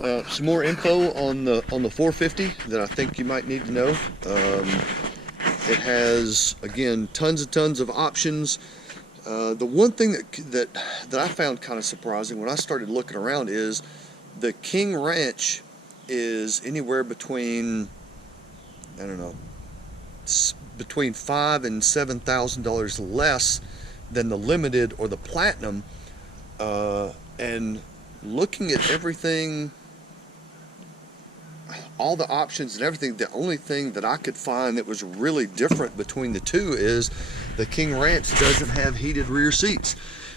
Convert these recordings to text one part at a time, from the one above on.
Some more info on the 450 that I think you might need to know. It has, again, tons and tons of options. The one thing that I found kind of surprising when I started looking around is the King Ranch is anywhere between, I don't know, between $5,000 and $7,000 less than the Limited or the Platinum. And looking at everything, all the options and everything, the only thing that I could find that was really different between the two is the King Ranch doesn't have heated rear seats.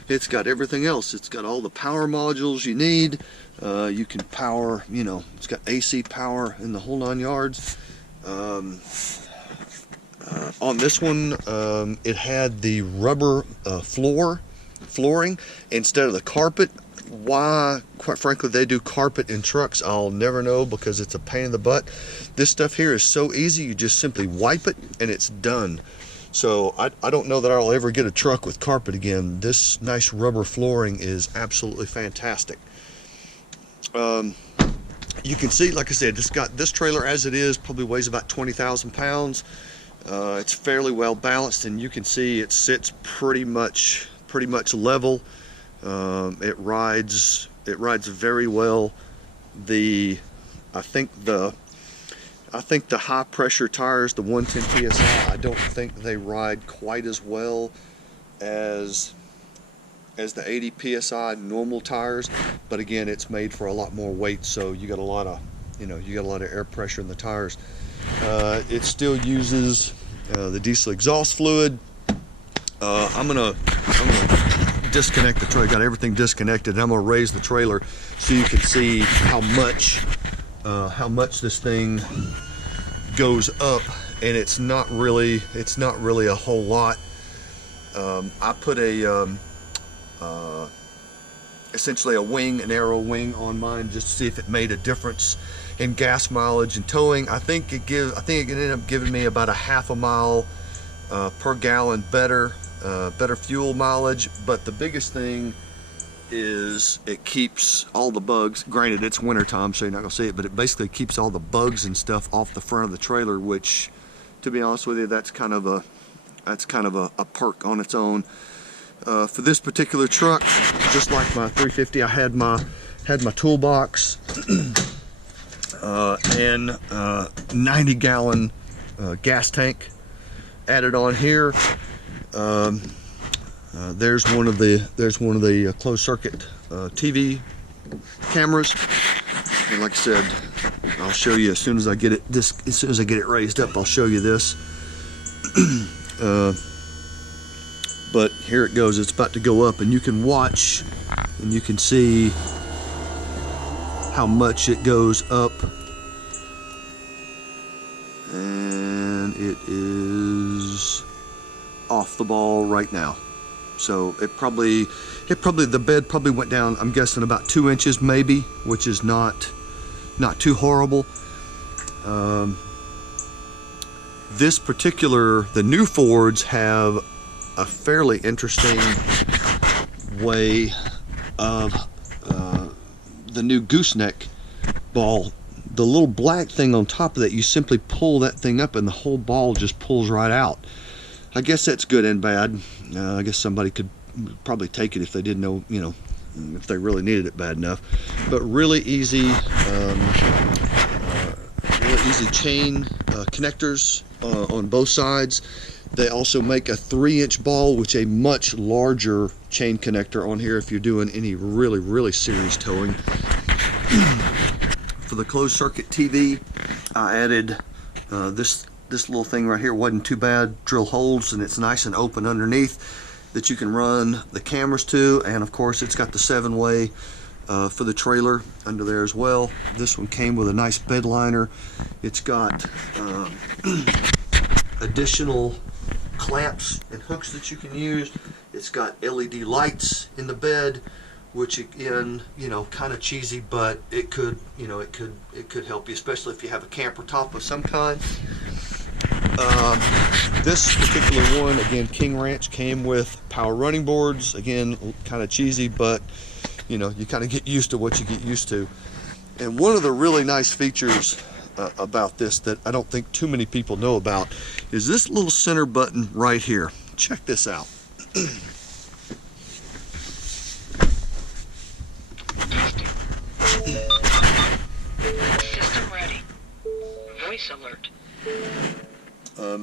It's got everything else. It's got all the power modules you need. You can power, you know, it's got AC power in the whole 9 yards. On this one, it had the rubber flooring instead of the carpet. Why, quite frankly, they do carpet in trucks, I'll never know, because it's a pain in the butt. This stuff here is so easy. You just simply wipe it and it's done. So I don't know that I'll ever get a truck with carpet again. This nice rubber flooring is absolutely fantastic. You can see, like I said, it's got this trailer as it is, probably weighs about 20,000 pounds. It's fairly well balanced, and you can see it sits pretty much level. It rides very well. I think the high pressure tires, the 110 psi, I don't think they ride quite as well as the 80 psi normal tires, but again, it's made for a lot more weight, so you got a lot of air pressure in the tires. It still uses the diesel exhaust fluid. I'm gonna disconnect the trailer. Got everything disconnected. I'm gonna raise the trailer so you can see how much this thing goes up, and it's not really a whole lot. I put essentially an arrow wing on mine just to see if it made a difference in gas mileage and towing. I think it ended up giving me about a half a mile per gallon better fuel mileage. But the biggest thing is it keeps all the bugs. Granted, it's winter time, so you're not gonna see it, but it basically keeps all the bugs and stuff off the front of the trailer, which, to be honest with you, that's kind of a perk on its own. For this particular truck, just like my 350, I had my toolbox and 90-gallon gas tank added on here. There's one of the closed circuit TV cameras, and like I said, I'll show you as soon as I get it raised up. I'll show you this. But here it goes. It's about to go up, and you can watch and you can see how much it goes up, and it is off the ball right now. So the bed probably went down, I'm guessing, about 2 inches maybe, which is not too horrible. The new Fords have a fairly interesting way of the new gooseneck ball. The little black thing on top of that, you simply pull that thing up and the whole ball just pulls right out. I guess that's good and bad. I guess somebody could probably take it if they didn't know, if they really needed it bad enough. But really easy chain connectors on both sides. They also make a 3-inch ball, which a much larger chain connector on here if you're doing any really serious towing. For the closed circuit TV, I added this little thing right here. Wasn't too bad. Drill holes, and it's nice and open underneath that you can run the cameras to, and of course it's got the 7-way for the trailer under there as well. This one came with a nice bed liner. It's got additional clamps and hooks that you can use. It's got LED lights in the bed, which again, kind of cheesy, but it could help you, especially if you have a camper top of some kind. This particular one, again, King Ranch, came with power running boards. Again, kind of cheesy, but you kind of get used to what you get used to. And one of the really nice features about this that I don't think too many people know about is this little center button right here. Check this out. System ready. Voice alert.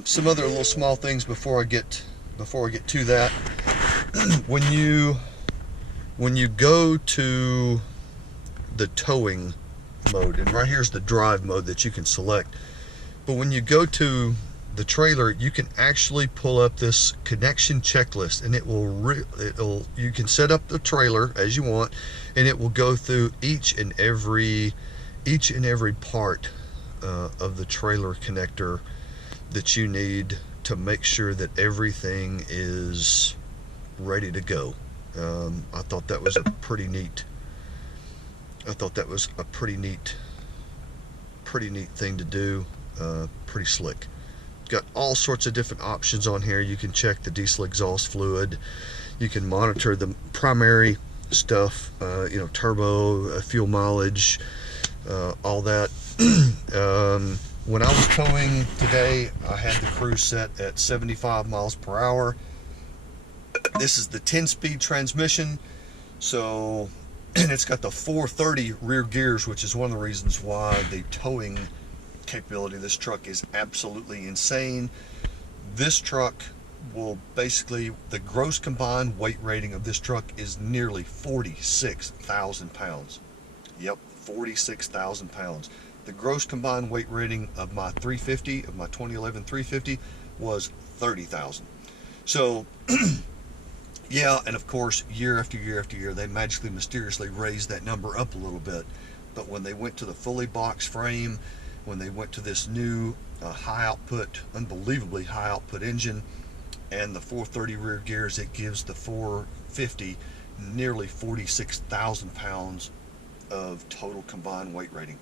Some other little small things before I get to that. When you go to the towing mode, and right here's the drive mode that you can select, but when you go to the trailer, you can actually pull up this connection checklist, and you can set up the trailer as you want, and it will go through each and every part of the trailer connector that you need to make sure that everything is ready to go. I thought that was a pretty neat thing to do. Pretty slick. Got all sorts of different options on here. You can check the diesel exhaust fluid. You can monitor the primary stuff, turbo, fuel mileage, all that. When I was towing today, I had the cruise set at 75 miles per hour. This is the 10-speed transmission, so, and it's got the 430 rear gears, which is one of the reasons why the towing capability of this truck is absolutely insane. This truck will basically, the gross combined weight rating of this truck is nearly 46,000 pounds. Yep, 46,000 pounds. The gross combined weight rating of my 350, of my 2011 350, was 30,000. So, yeah, and of course, year after year after year, they magically, mysteriously raised that number up a little bit. But when they went to the fully boxed frame, when they went to this new high output, unbelievably high output engine, and the 430 rear gears, it gives the 450 nearly 46,000 pounds of total combined weight rating.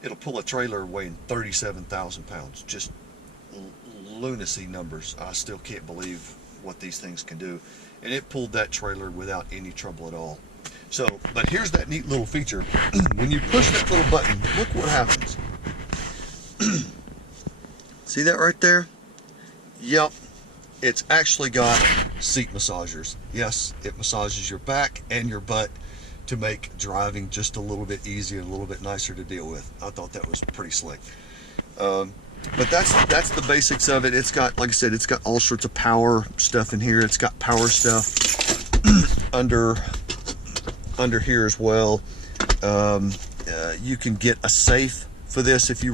It'll pull a trailer weighing 37,000 pounds. Just lunacy numbers. I still can't believe what these things can do. And it pulled that trailer without any trouble at all. So, but here's that neat little feature. When you push that little button, look what happens. See that right there? Yep. It's actually got seat massagers. Yes, it massages your back and your butt to make driving just a little bit easier, a little bit nicer to deal with. I thought that was pretty slick. But that's the basics of it. It's got, like I said, it's got all sorts of power stuff in here. It's got power stuff under here as well. You can get a safe for this if you